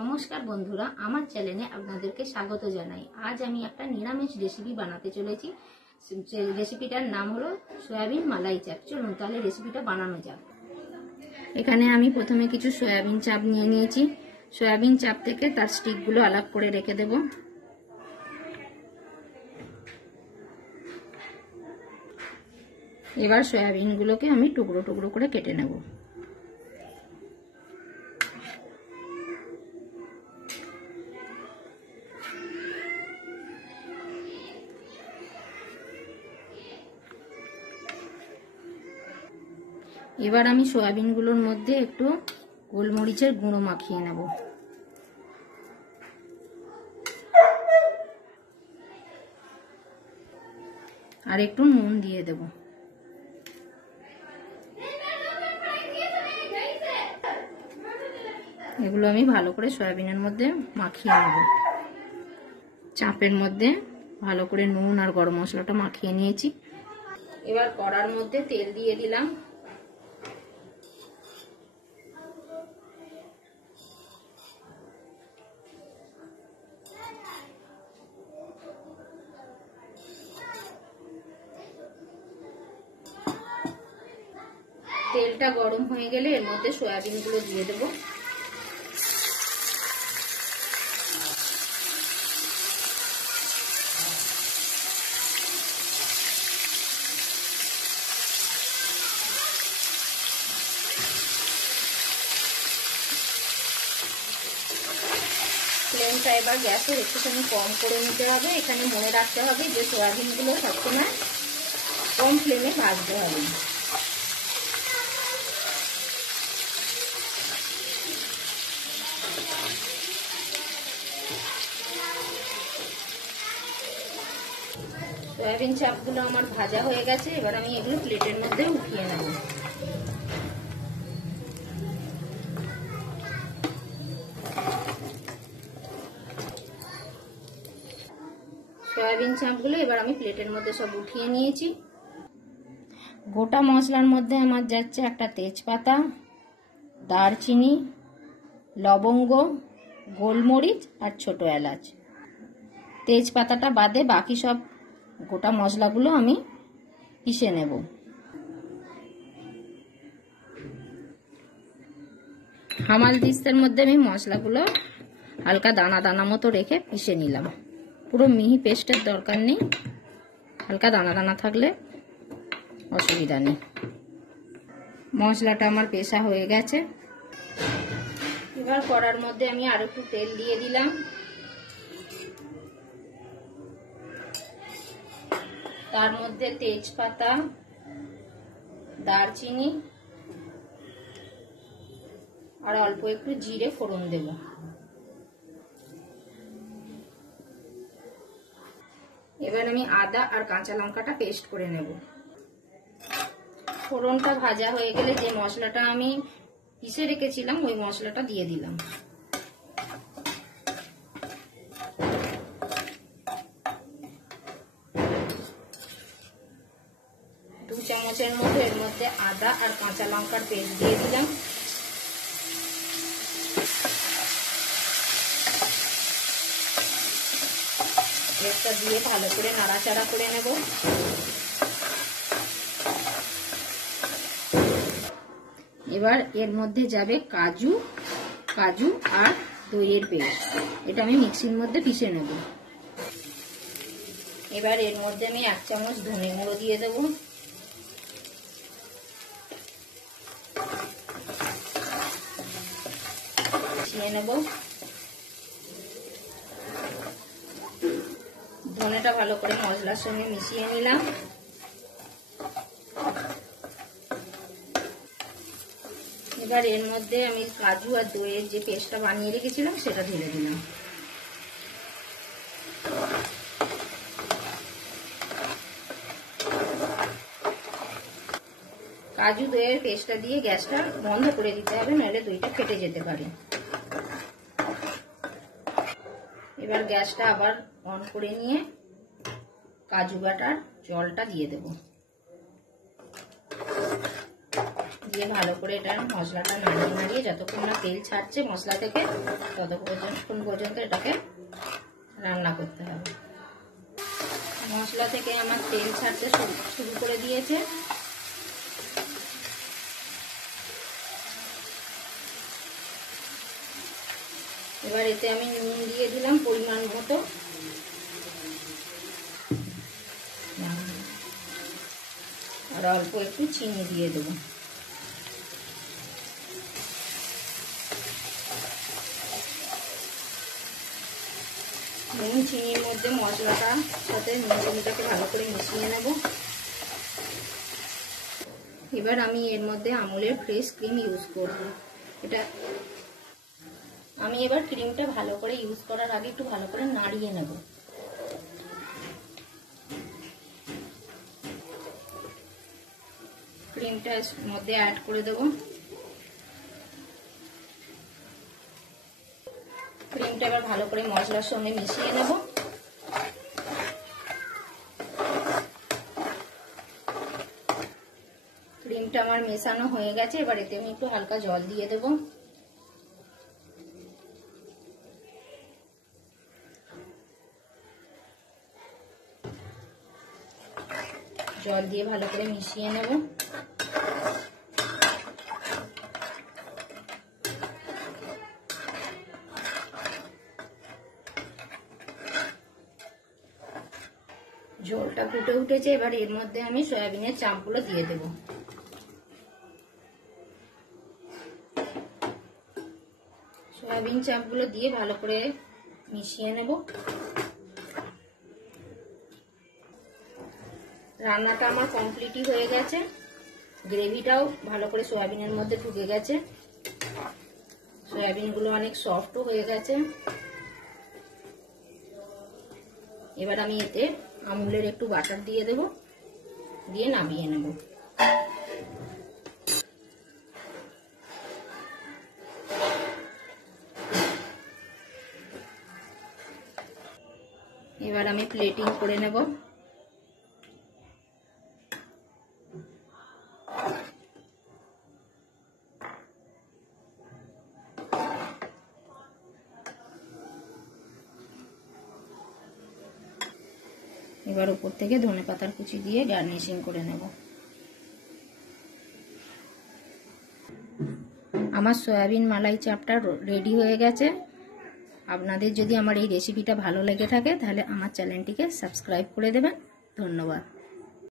নমস্কার বন্ধুরা, আমার চ্যানেলে আপনাদেরকে স্বাগত জানাই। আজ আমি একটা নিরামিষ রেসিপি বানাতে চলেছি। রেসিপিটার নাম হলো সয়াবিন মালাই চাপ। চলুন তাহলে রেসিপিটা বানানো যাক। এখানে আমি প্রথমে কিছু সয়াবিন চাপ নিয়ে নিয়েছি। সয়াবিন চাপ থেকে তার স্টিকগুলো আলাদা করে রেখে দেব। এবার সয়াবিনগুলোকে আমি টুকরো টুকরো করে কেটে নেব। এবার আমি সয়াবিনগুলোর মধ্যে একটু গোলমরিচের গুঁড়ো মাখিয়ে নেব। আর একটু নুন দিয়ে দেব। এগুলো আমি ভালো করে সয়াবিনের মধ্যে মাখিয়ে নেব। চাপের মধ্যে ভালো করে নুন আর গরম মশলাটা মাখিয়ে নিয়েছি। এবার কড়ার মধ্যে তেল দিয়ে দিলাম। তেলটা গরম হয়ে গেলে এর মধ্যে সয়াবিনগুলো দিয়ে দেব। ফ্লেমটা এবার গ্যাসের একটুখানি কম করে নিতে হবে। এখানে মনে রাখতে হবে যে সয়াবিনগুলো সবসময় কম ফ্লেমে ভাজতে হবে। সয়াবিন চাপগুলো আমার ভাজা হয়ে গেছে। এবার আমি এগুলো প্লেটের মধ্যে উঠিয়ে নেব। সয়াবিন চাপগুলো এবার আমি প্লেটের মধ্যে সব উঠিয়ে নিয়েছি। গোটা মশলার মধ্যে আমার যাচ্ছে একটা তেজপাতা, দারচিনি, লবঙ্গ, গোলমরিচ আর ছোট এলাচ। তেজপাতাটা বাদে বাকি সব গোটা মশলাগুলো আমি পিষে নেব। হামাল দিস্তার মধ্যে আমি মশলাগুলো হালকা দানা দানা মতো রেখে পিষে নিলাম। পুরো মিহি পেস্টের দরকার নেই, হালকা দানা দানা থাকলে অসুবিধা নেই। মশলাটা আমার পেষা হয়ে গেছে। এবার কড়ার মধ্যে আমি আর একটু তেল দিয়ে দিলাম। তার মধ্যে তেজপাতা, দারচিনি আর অল্প একটু জিরে ফোড়ন দেব। এবার আমি আদা আর কাঁচা লঙ্কাটা পেস্ট করে নেব। ফোড়নটা ভাজা হয়ে গেলে যে মশলাটা আমি পিষে রেখেছিলাম ওই মশলাটা দিয়ে দিলাম। দু চামচের মতো এর মধ্যে আদা আর কাঁচা লঙ্কার পেস্ট দিয়ে দিলাম। পেস্টটা দিয়ে ভালো করে নাড়াচাড়া করে নেব। এবার এর মধ্যে যাবে কাজু আর দইয়ের পেস্ট। এটা আমি মিক্সির মধ্যে পিষে নেব। এবার এর মধ্যে আমি 1 চামচ ধনে গুঁড়ো দিয়ে দেব। মিশিয়ে নেব। ধনেটা ভালো করে মশলার সঙ্গে মিশিয়ে নিলাম। এবার এর মধ্যে আমি কাজু আর দইয়ের যে পেস্টটা বানিয়ে রেখেছিলাম সেটা ঢেলে দিলাম। কাজু দইয়ের পেস্টটা দিয়ে গ্যাসটা বন্ধ করে দিতে হবে, নাহলে দইটা ফেটে যেতে পারে। এবার গ্যাসটা আবার অন করে নিয়ে কাজু বাটার জলটা দিয়ে দেব। দিয়ে ভালো করে এটা মশলাটা নাড়িয়ে নাড়িয়ে যতক্ষণ না তেল ছাড়ছে মশলা থেকে ততক্ষণ পর্যন্ত এটাকে রান্না করতে হবে। মশলা থেকে আমার তেল ছাড়তে শুরু করে দিয়েছে। এবার এতে আমি নুন দিয়ে দিলাম পরিমাণ মতো, আর অল্প একটু চিনি দিয়ে দেবো। নুন চিনির মধ্যে মশলাটার সাথে নুন চিনিটাকে ভালো করে মিশিয়ে নেব। এবার আমি এর মধ্যে আমুলের ফ্রেশ ক্রিম ইউজ করব। এটা আমি এবার ক্রিমটা ভালো করে ইউজ করার আগে একটু ভালো করে নাড়িয়ে নেব। ক্রিমটা এর মধ্যে অ্যাড করে দেব। ক্রিমটা এবার ভালো করে মশলার সঙ্গে মিশিয়ে নেব। ক্রিমটা আমার মেশানো হয়ে গেছে। এবার এতে আমি একটু হালকা জল দিয়ে দেব। জল দিয়ে ভালো করে মিশিয়ে নেব। ঝোলটা ফুটে উঠেছে। এবার এর মধ্যে আমি সয়াবিনের চাপগুলো দিয়ে দেব। সয়াবিন চাপগুলো দিয়ে ভালো করে মিশিয়ে নেব। রান্নাটা আমার কমপ্লিটই হয়ে গেছে। গ্রেভিটাও ভালো করে সয়াবিনের মধ্যে ঢুকে গেছে। সয়াবিনগুলো অনেক সফটও হয়ে গেছে। এবার আমি এতে আমুলের একটু বাটার দিয়ে দেব, দিয়ে নামিয়ে নেব। এবার আমি প্লেটিং করে নেব। এবার উপর থেকে ধনেপাতার কুচি দিয়ে গার্নিশিং করে নেব। আমার সয়াবিন মালাই চাপটা রেডি হয়ে গেছে। আপনাদের যদি আমার এই রেসিপিটা ভালো লেগে থাকে তাহলে আমার চ্যানেলটিকে সাবস্ক্রাইব করে দেবেন। ধন্যবাদ।